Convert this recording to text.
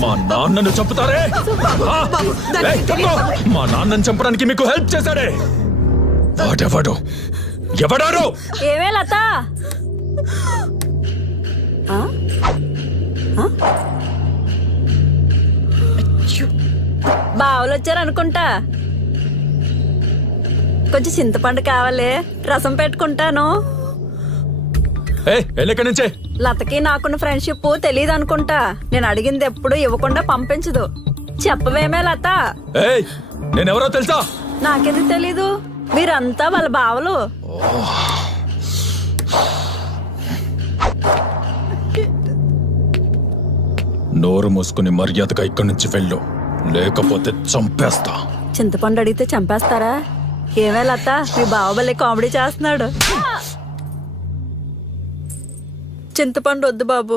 మా నాన్నను చంపుతారే? చెప్పు, మా నాన్నను చంపడానికి మీకు హెల్ప్ చేశాడే వాడెవడు? ఎవడారు? ఏమే లత, బావలు వచ్చారనుకుంటా. కొంచెం చింతపండు కావాలి, రసం పెట్టుకుంటాను. ఎక్కడి నుంచే? లతకి నాకున్న ఫ్రెండ్షిప్ తెలీదు అనుకుంటా. నేను అడిగింది ఎప్పుడు ఇవ్వకుండా పంపించదు. చెప్పవేమే లత? నేనెవరో తెలుసా? నాకెందుకు తెలీదు? మీరంతా వాళ్ళ బావలు. నోరు మూసుకుని మర్యాదగా ఇక్కడి నుంచి వెళ్ళు, లేకపోతే చంపేస్తా. చింతపండు అడిగితే చంపేస్తారా? ఏమే లత, మీ బావబల్లే కామెడీ చేస్తున్నాడు. చింతపండు వద్దు బాబు.